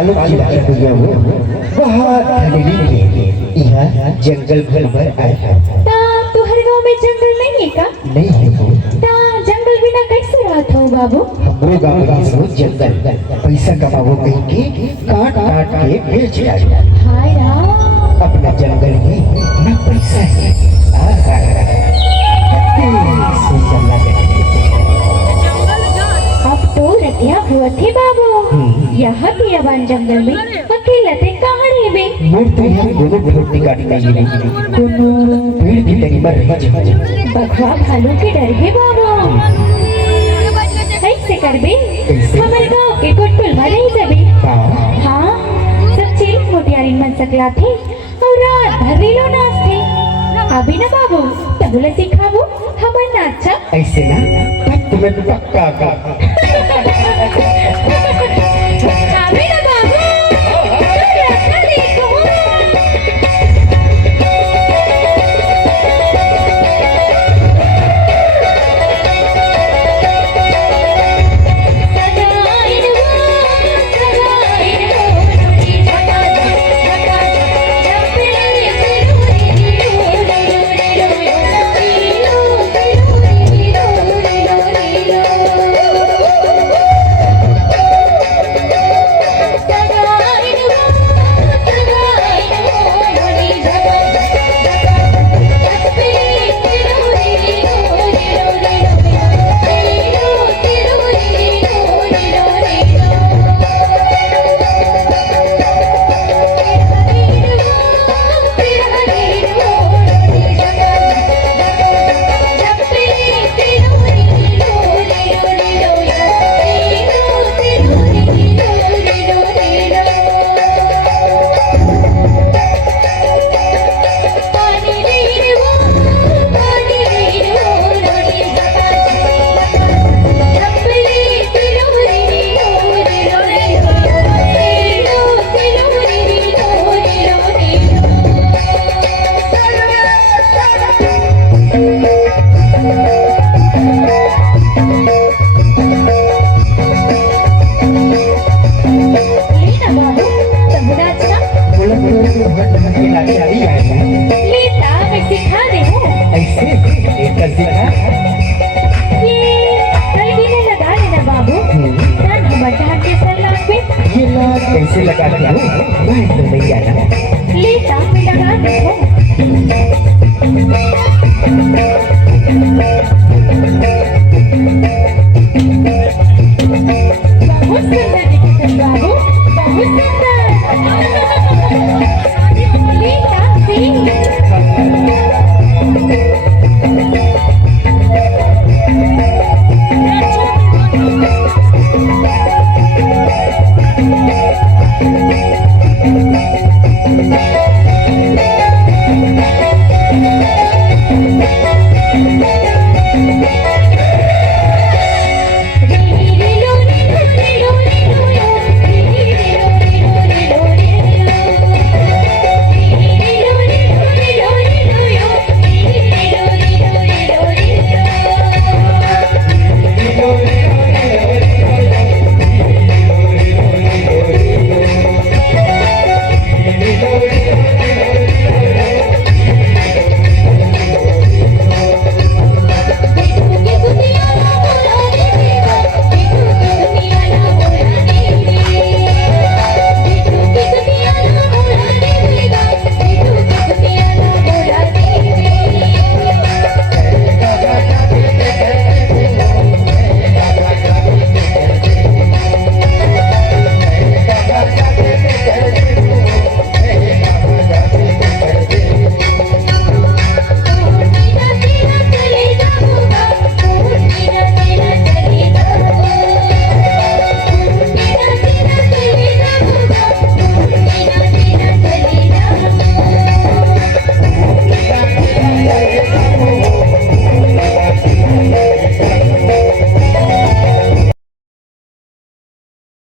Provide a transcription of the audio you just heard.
कालो जिला की दुनिया में बहुत धनीली के यहाँ जंगल भर भर आया ता तुहर गांव में जंगल नहीं है का? नहीं है ता जंगल बिना कैसे रहत हो बाबू? हमरो गांव में सो जंगल पैसा कमावो कहीं के काट काट के बेच डाला। हाय राम, अपना जंगल में ना पैसा है। सुंदर लगे अब तो रतिया हुआ थे बाबू। यहाँ बियाबान जंगल में अकेला थे कहाँ रहे बे? मूर्ति है दोनों रोटी काटी नहीं है दोनों पेड़ भी कहीं मर रहे। बघवा भालू के डर है बाबू। ऐसे कर बे हमारे गाँव के कोटपुल में नहीं जबे। हाँ सब चिल मोटियारी मन सकला थे और रात भर रीलो नाच थे। अभी ना बाबू तबला सिखावो हमारे नाचा। ऐसे ना तब तुम्हें पक्का का अभी ना बाबू अच्छा देखो। कैसे लगा